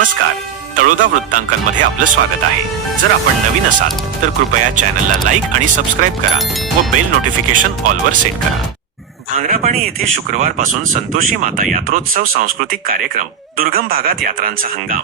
नमस्कार. तळोदा वृत्तांकनमध्ये आपलं स्वागत आहे. जर आपण नवीन असाल तर कृपया चॅनलला लाईक आणि सबस्क्राईब करा व बेल नोटिफिकेशन ऑलवर सेट करा. भांगरापाणी येथे शुक्रवारपासून संतोषी माता यात्रोत्सव सांस्कृतिक कार्यक्रम दुर्गम भागात यात्रांचा हंगाम.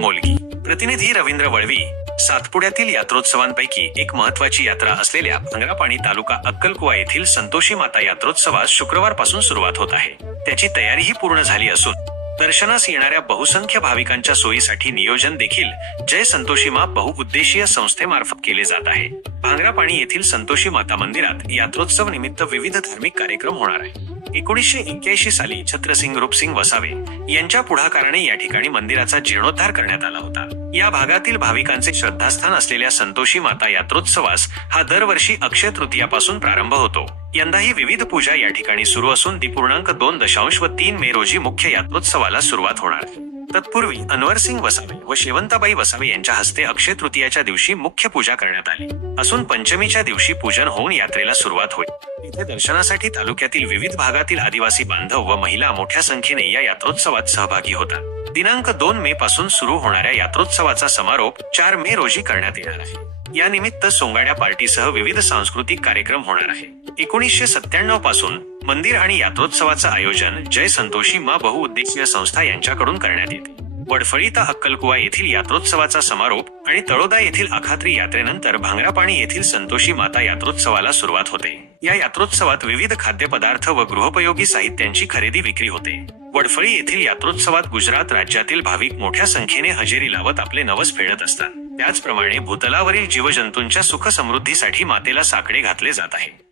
मोलगी. प्रतिनिधी रवींद्र वळवी सातपुड्यातील यात्रोत्सवांपैकी एक महत्वाची यात्रा असलेल्या भांगरापाणी तालुका अक्कलकुवा येथील संतोषी माता यात्रोत्सवास शुक्रवारपासून सुरुवात होत आहे. त्याची तयारीही पूर्ण झाली असून दर्शनास येणाऱ्या बहुसंख्य भाविकांच्या सोयीसाठी नियोजन देखील जय संतोषी मा बहुउद्देशीय संस्थेमार्फत केले जात आहे. भांगरापाणी येथील संतोषी माता मंदिरात यात्रोत्सव निमित्त विविध धार्मिक कार्यक्रम होणार आहे एकोणीसशे एक्क्याऐंशी साली छत्रसिंग रूपसिंग वसावे यांच्या पुढाकाराने या ठिकाणी मंदिराचा जीर्णोद्धार करण्यात आला होता. या भागातील भाविकांचे श्रद्धास्थान असलेल्या संतोषी माता यात्रोत्सवास हा दरवर्षी अक्षय तृतीयापासून प्रारंभ होतो. यंदाही विविध पूजा या ठिकाणी सुरू असून ती पूर्णांक दोन दशांश व तीन मे रोजी मुख्य यात्रोत्सवाला सुरुवात होणार. तत्पूर्वी अनवर सिंग वसावे व शेवंताबाई वसावे यांच्या हस्ते अक्षय तृतीयाच्या दिवशी मुख्य पूजा करण्यात आली. असून पंचमीच्या दिवशी पूजन होऊन यात्रेला सुरुवात होईल. इथे दर्शनासाठी तालुक्यातील विविध भागातील आदिवासी बांधव व महिला मोठ्या संख्येने या यात्रोत्सवात सहभागी होतात. दिनांक दोन मे पासून सुरू होणाऱ्या यात्रोत्सवाचा समारोप चार मे रोजी करण्यात येणार आहे. या निमित्त सोंगाड्या पार्टीसह विविध सांस्कृतिक कार्यक्रम होणार आहे. एकोणीसशे सत्त्याण्णवपासून मंदिर आणि यात्रोत्सवाचं आयोजन जय संतोषी मा बहुउद्देशीय संस्था यांच्याकडून करण्यात येते. वडफळीता अक्कलकुवा येथील यात्रोत्सवाचा समारोप आणि तळोदा येथील अखात्री यात्रेनंतर भांगरापाणी येथील संतोषी माता यात्रोत्सवाला सुरुवात होते. या यात्रोत्सवात विविध खाद्यपदार्थ व गृहोपयोगी साहित्यांची खरेदी विक्री होते. वडफळी येथील यात्रोत्सवात गुजरात राज्यातील भाविक मोठ्या संख्येने हजेरी लावत आपले नवस फेडत असतात. त्याचप्रमाणे भूतलावरील जीवजंतूंच्या सुख समृद्धीसाठी मातेला साकडे घातले जात आहे.